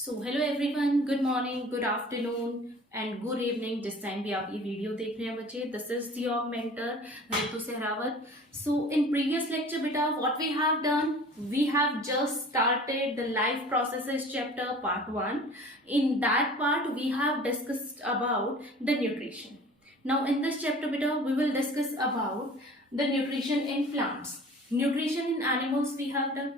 So hello everyone, good morning, good afternoon and good evening जिस time भी आप ये वीडियो देख रहे हैं बच्चे. This is your mentor Ritu Sehrawat. So in previous lecture बेटा what we have done, we have just started the life processes chapter part 1. In that part we have discussed about the nutrition. Now in this chapter beta we will discuss about the nutrition in plants, nutrition in animals we have done.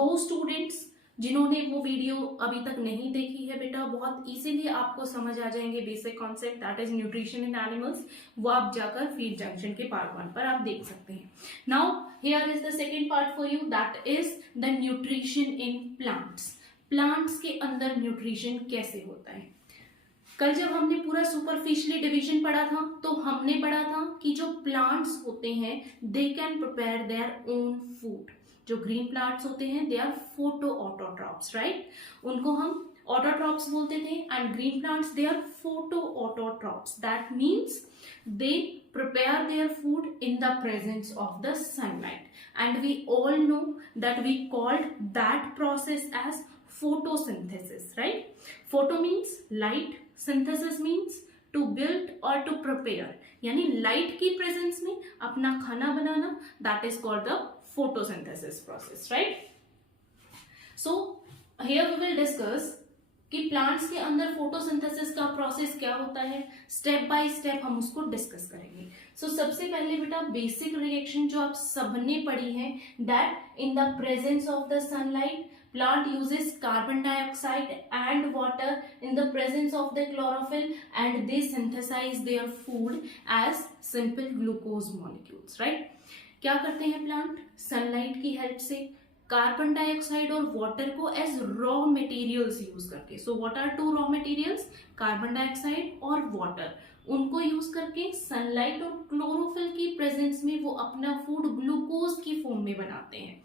Those students जिन्होंने वो video अभी तक नहीं देखी है बेटा, बहुत easily आपको समझ आ जाएंगे basic concept that is nutrition in animals. वो आप जाकर फीड जंक्शन के पार्ट 1 पर आप देख सकते हैं. Now here is the second part for you, that is the nutrition in plants. Plants के अंदर न्यूट्रिशन कैसे होता है. कल जब हमने पूरा सुपरफिशियली डिवीजन पढ़ा था तो हमने पढ़ा था कि जो प्लांट्स होते हैं they can prepare their own food. जो ग्रीन प्लांट्स होते हैं they are photo autotrophs, right. उनको हम ऑटोट्रॉप्स बोलते थे. And green plants they are photo autotrophs. That means they prepare their food in the presence of the sunlight, and we all know that we called that process as photosynthesis, right. Photo means light, synthesis means to build or to prepare, यानी light की presence में अपना खाना बनाना, that is called the photosynthesis process, right. So here we will discuss कि plants के अंदर photosynthesis का process क्या होता है. स्टेप बाय स्टेप हम उसको डिस्कस करेंगे. सो सबसे पहले बेटा बेसिक रिएक्शन जो आप सबने पढ़ी है, that in the presence of the sunlight plant uses carbon dioxide and water in the presence of the chlorophyll and they synthesize their food as simple glucose molecules, right. क्या करते हैं plant, sunlight की help से carbon dioxide और water को as raw materials use करके. So what are two raw materials, carbon dioxide और water. उनको यूज करके सनलाइट और क्लोरोफिल की प्रेजेंस में वो अपना फूड ग्लूकोज की फॉर्म में बनाते हैं.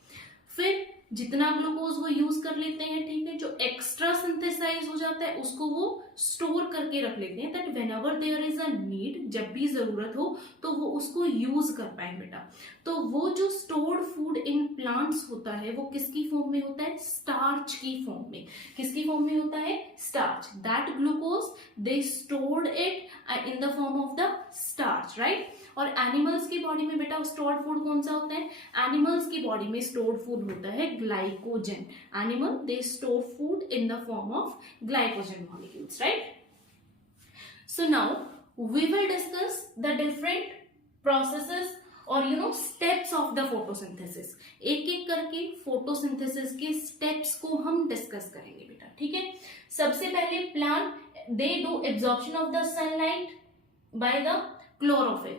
फिर जितना ग्लूकोज वो यूज कर लेते हैं, ठीक है, जो एक्स्ट्रा सिंथेसाइज हो जाता है उसको वो स्टोर करके रख लेते हैं, that whenever there is a need, जब भी जरूरत हो तो वो उसको यूज कर पाए बेटा. तो वो जो स्टोर्ड फूड इन प्लांट्स होता है वो किसकी फॉर्म में होता है, स्टार्च की फॉर्म में. किसकी फॉर्म में होता है, starch. That glucose they stored it in the form of the starch, right. और एनिमल्स की बॉडी में बेटा स्टोर्ड फूड कौन सा होता है, एनिमल्स की बॉडी में स्टोर्ड फूड होता है glycogen. Animal they store food in the form of glycogen molecules, right. So now we will discuss the different processes और स्टेप्स ऑफ द फोटोसिंथेसिस. एक एक करके फोटोसिंथेसिस के स्टेप्स को हम डिस्कस करेंगे बेटा, ठीक है. सबसे पहले plant they do absorption of the sunlight by the chlorophyll.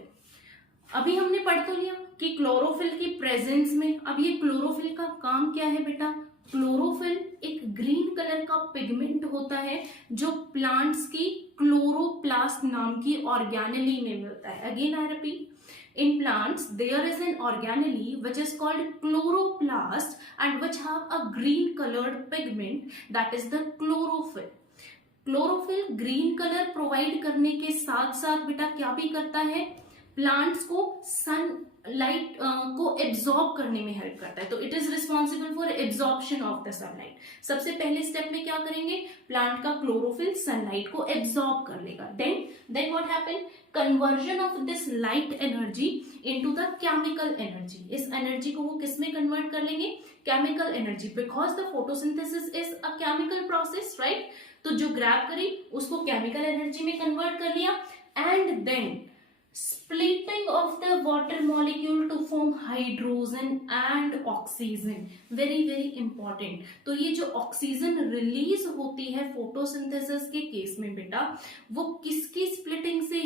अभी हमने पढ़ तो लिया कि क्लोरोफिल की प्रेजेंस में, अब ये क्लोरोफिल का काम क्या है बेटा, क्लोरोफिल एक ग्रीन कलर का पिगमेंट होता है जो प्लांट्स की क्लोरोप्लास्ट नाम की ऑर्गेनेली में मिलता है. Again I repeat, in plants there is an organelle which is called chloroplast and which have a green colored pigment, that is the chlorophyll. Chlorophyll green colour provide करने के साथ साथ बेटा क्या भी करता है, प्लांट्स को सनलाइट को एब्जॉर्ब करने में हेल्प करता है. तो it is responsible for absorption of the sunlight. सबसे पहले स्टेप में क्या करेंगे, प्लांट का क्लोरोफिल सनलाइट को एब्जॉर्ब कर लेगा. Then what happen, conversion of this light energy into the chemical energy. इस एनर्जी को वो किस में कन्वर्ट कर लेंगे, chemical energy, because the photosynthesis is a chemical process, right. तो जो ग्रैब करी उसको केमिकल एनर्जी में कन्वर्ट कर लिया. And then splitting of the water molecule to form hydrogen and oxygen. very very important. तो ये जो ऑक्सीजन रिलीज होती है फोटोसिंथेसिस के केस में बेटा, वो किसकी स्प्लिटिंग से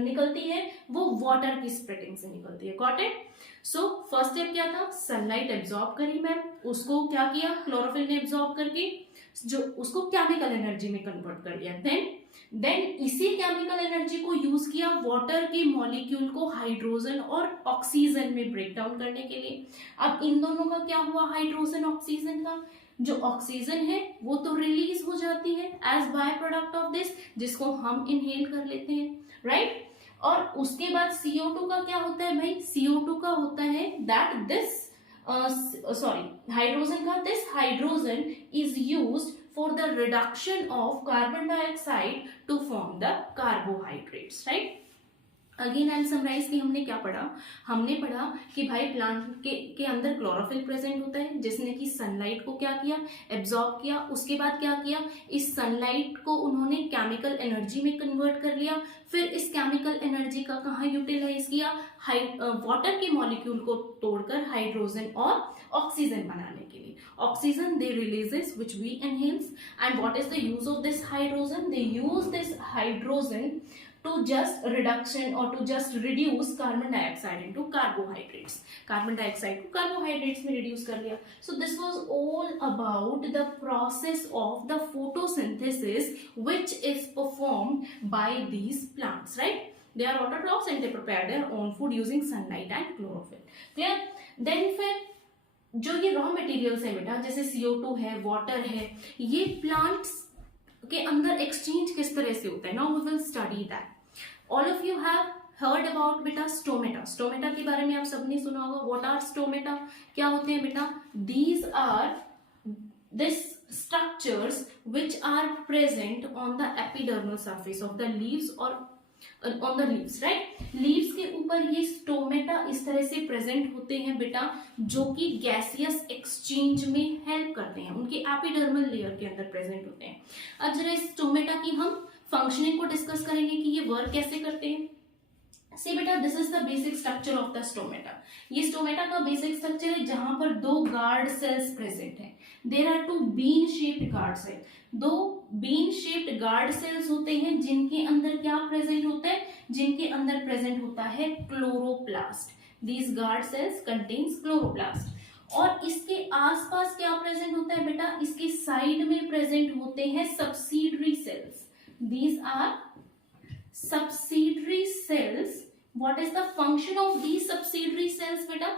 निकलती है, वो वाटर की स्प्लिटिंग से निकलती है. Got it. So first step क्या था, सनलाइट एब्जॉर्ब करी मैम, उसको क्या किया, क्लोरोफिल ने एब्जॉर्ब करके जो उसको केमिकल एनर्जी में कन्वर्ट कर लिया. देन इसी केमिकल एनर्जी को यूज किया वाटर के मॉलिक्यूल को हाइड्रोजन और ऑक्सीजन में ब्रेक डाउन करने के लिए. अब इन दोनों का क्या हुआ, हाइड्रोजन ऑक्सीजन का, जो ऑक्सीजन है वो तो रिलीज हो जाती है as by product of this, जिसको हम इनहेल कर लेते हैं, राइट. और उसके बाद CO2 का क्या होता है भाई, CO2 का होता है दैट दिस हाइड्रोजन का, this hydrogen is used for the reduction of carbon dioxide to form the carbohydrates, right? Again and summarise की हमने क्या पढ़ा, हमने पढ़ा कि भाई प्लांट के अंदर क्लोरोफिल प्रेजेंट होता है जिसने कि सनलाइट को क्या किया, एब्जॉर्ब किया, उसके बाद क्या किया, इस सनलाइट को उन्होंने केमिकल एनर्जी में कन्वर्ट कर लिया, फिर इस केमिकल एनर्जी का कहाँ यूटिलाइज किया, वाटर के मॉलिक्यूल को तोड़कर हाइड्रोजन और ऑक्सीजन बनाने के लिए. Oxygen they releases which we inhales, and what is the use of this hydrogen, they use this hydrogen to just reduction or to just reduce carbon dioxide into carbohydrates. Carbon dioxide को carbohydrates में reduce कर लिया. So this was all about the process of the photosynthesis which is performed by these plants, right? They are autotrophs and they prepare their own food using sunlight and chlorophyll. Clear? Then फिर जो ये raw materials है बेटा, जैसे CO2 है, water है, ये plants के अंदर एक्सचेंज किस तरह से होता है. Now we will study that. All of you have heard about बेटा स्टोमेटा. स्टोमेटा के बारे में आप सबने सुना होगा. व्हाट आर स्टोमेटा, क्या होते हैं बेटा? These are this structures which are present on the epidermal surface of the leaves or on the leaves, right? Leaves के ऊपर ये स्टोमेटा इस तरह से प्रेजेंट होते हैं बेटा, जो कि गैसियस एक्सचेंज में हेल्प करते हैं, उनके एपिडर्मल लेयर के अंदर प्रेजेंट होते हैं. अब जरा इस स्टोमेटा की हम फंक्शनिंग को डिस्कस करेंगे कि ये वर्क कैसे करते हैं. See बेटा, this is the basic structure of the stomata. ये स्टोमेटा का बेसिक स्ट्रक्चर है जहां पर दो गार्ड सेल्स प्रेजेंट हैं. There are two bean shaped guard cell. दो बीन शेप्ड गार्ड सेल्स होते हैं जिनके अंदर क्या प्रेजेंट होता है, जिनके अंदर प्रेजेंट होता है chloroplast. These guard cells contains chloroplast. और इसके आसपास क्या प्रेजेंट होता है बेटा, इसके साइड में प्रेजेंट होते हैं subsidiary cells. These are subsidiary cells. What is the function of these subsidiary cells beta?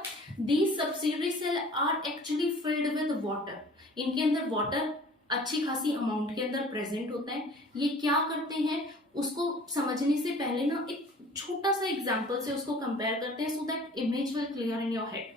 These subsidiary cell are actually filled with water. इनके अंदर वाटर अच्छी खासी अमाउंट के अंदर प्रेजेंट होता है. ये क्या करते हैं उसको समझने से पहले ना एक छोटा सा एग्जांपल से उसको कंपेयर करते हैं, so that image will clear in your head.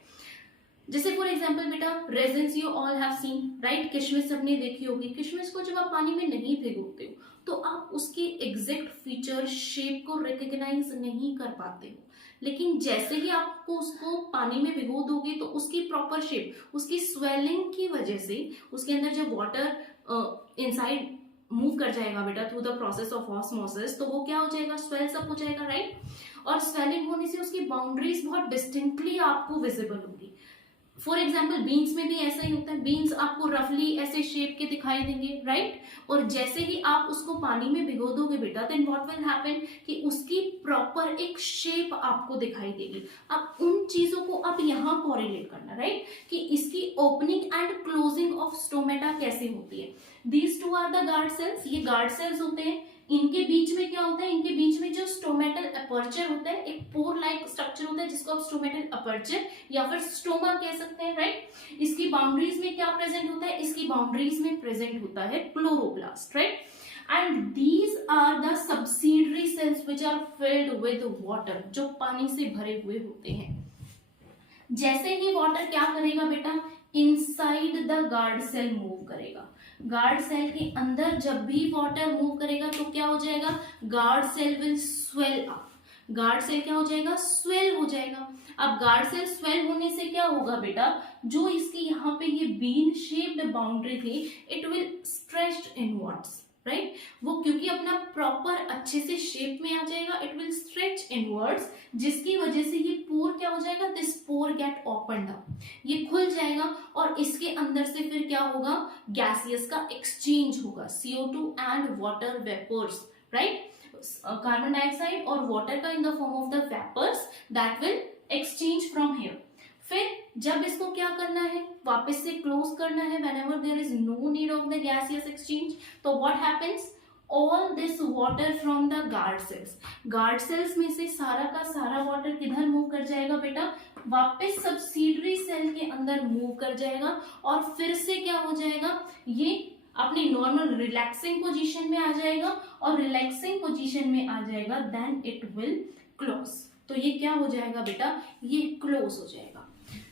जैसे फॉर एग्जाम्पल बेटा, resins you all have seen, right? किशमिश सबने देखी होगी. किशमिश को जब आप पानी में नहीं भिगोते हो तो आप उसके एग्जैक्ट फीचर शेप को रिकॉग्नाइज नहीं कर पाते हो, लेकिन जैसे ही आपको उसको पानी में भिगो दोगे तो उसकी प्रॉपर शेप, उसकी स्वेलिंग की वजह से उसके अंदर जब वाटर इनसाइड मूव कर जाएगा बेटा through the process of osmosis, तो वो क्या हो जाएगा, स्वेल्स अप हो जाएगा, राइट? और स्वेलिंग होने से उसकी बाउंड्रीज बहुत डिस्टिंक्टली आपको विजिबल होगी. फॉर एग्जाम्पल बीन्स में भी ऐसा ही होता है. बीन्स आपको रफली ऐसे शेप के दिखाई देंगे, राइट? और जैसे ही आप उसको पानी में भिगो दोगे बेटा, देन व्हाट विल हैपन कि उसकी प्रॉपर एक शेप आपको दिखाई देगी. अब उन चीजों को आप यहाँ कोरिलेट करना, राइट? कि इसकी opening and closing of stomata कैसे होती है. These two are the guard cells. ये गार्ड सेल्स होते हैं. इनके बीच में क्या होता है, इनके बीच में जो स्टोमेटल अपर्चर होता है, एक पोर लाइक स्ट्रक्चर होता है जिसको आप स्टोमेटल अपर्चर या फिर स्टोमा कह सकते हैं, राइट? इसकी बाउंड्रीज में क्या प्रेजेंट होता है, इसकी बाउंड्रीज में प्रेजेंट होता है chloroplast, right? And these are the subsidiary cells which are filled with water, जो पानी से भरे हुए होते हैं. जैसे ही वाटर क्या करेगा बेटा, inside the guard cell move करेगा. गार्ड सेल के अंदर जब भी वाटर मूव करेगा तो क्या हो जाएगा, guard cell will swell up. Guard cell क्या हो जाएगा, स्वेल हो जाएगा. अब गार्ड सेल स्वेल होने से क्या होगा बेटा, जो इसकी यहाँ पे ये बीन शेप्ड बाउंड्री थी, it will stretched inwards, right? वो क्योंकि अपना प्रॉपर अच्छे से शेप में आ जाएगा, इट विल स्ट्रेच इनवर्ड्स, जिसकी वजह से ये पोर क्या हो जाएगा, this pore get opened up. ये खुल जाएगा और इसके अंदर से फिर क्या होगा, गैसियस का एक्सचेंज होगा. CO2 and water vapours, right? Carbon dioxide और वाटर का in the form of the vapours that will exchange from here. फिर जब इसको क्या करना है, वापस से क्लोज करना है, whenever there is no need of the gaseous exchange, तो what happens, all this water from the guard cells में से सारा का सारा वाटर किधर मूव कर जाएगा बेटा, वापस सब्सिडरी सेल के अंदर मूव कर जाएगा और फिर से क्या हो जाएगा, ये अपनी नॉर्मल रिलैक्सिंग पोजीशन में आ जाएगा और रिलैक्सिंग पोजीशन में आ जाएगा, देन इट विल क्लोज. तो ये क्या हो जाएगा बेटा, ये क्लोज हो जाएगा.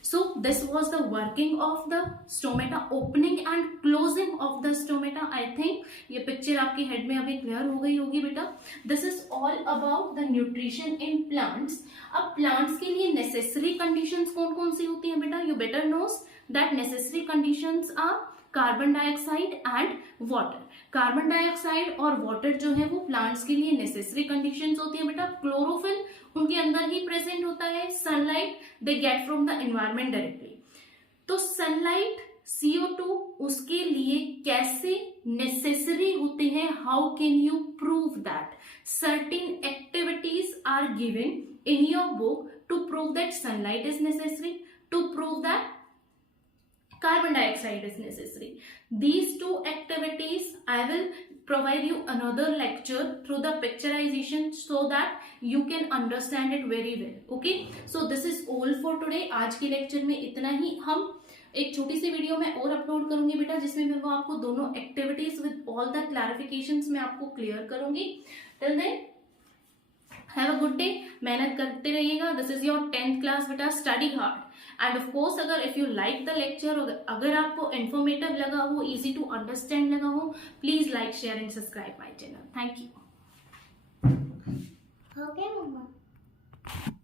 So this was the working of the stomata, opening and closing of the stomata. I think ये पिक्चर आपके हेड में अभी क्लियर हो गई होगी बेटा. This is all about the nutrition in plants. अब प्लांट्स के लिए नेसेसरी कंडीशंस कौन कौन सी होती हैं बेटा? You better knows that necessary conditions are carbon dioxide and water. Carbon dioxide और वाटर जो है वो प्लांट्स के लिए नेसेसरी कंडीशंस होती है बेटा. क्लोरोफिल उनके अंदर ही प्रेजेंट होता है. Sunlight they get from the environment directly. तो सनलाइट, CO2 उसके लिए कैसे नेसेसरी होते हैं? How can you prove that? Certain activities are given in your book to prove that sunlight is necessary, to prove that carbon dioxide is necessary. These two activities I will provide you another lecture through the picturization so that you can understand it very well. Okay, so this is all for today. आज के lecture में इतना ही. हम एक छोटी सी video में और upload करूंगी बेटा, जिसमें मैं वो आपको दोनों activities with all the clarifications में आपको क्लियर करूंगी. Till then have a good day. मेहनत करते रहिएगा. This is your 10th class बेटा. Study hard. And of course अगर if you like the lecture, अगर आपको इन्फॉर्मेटिव लगा हो, इजी टू अंडरस्टैंड लगा हो, please like, share and subscribe my channel. Thank you. Okay, Mama.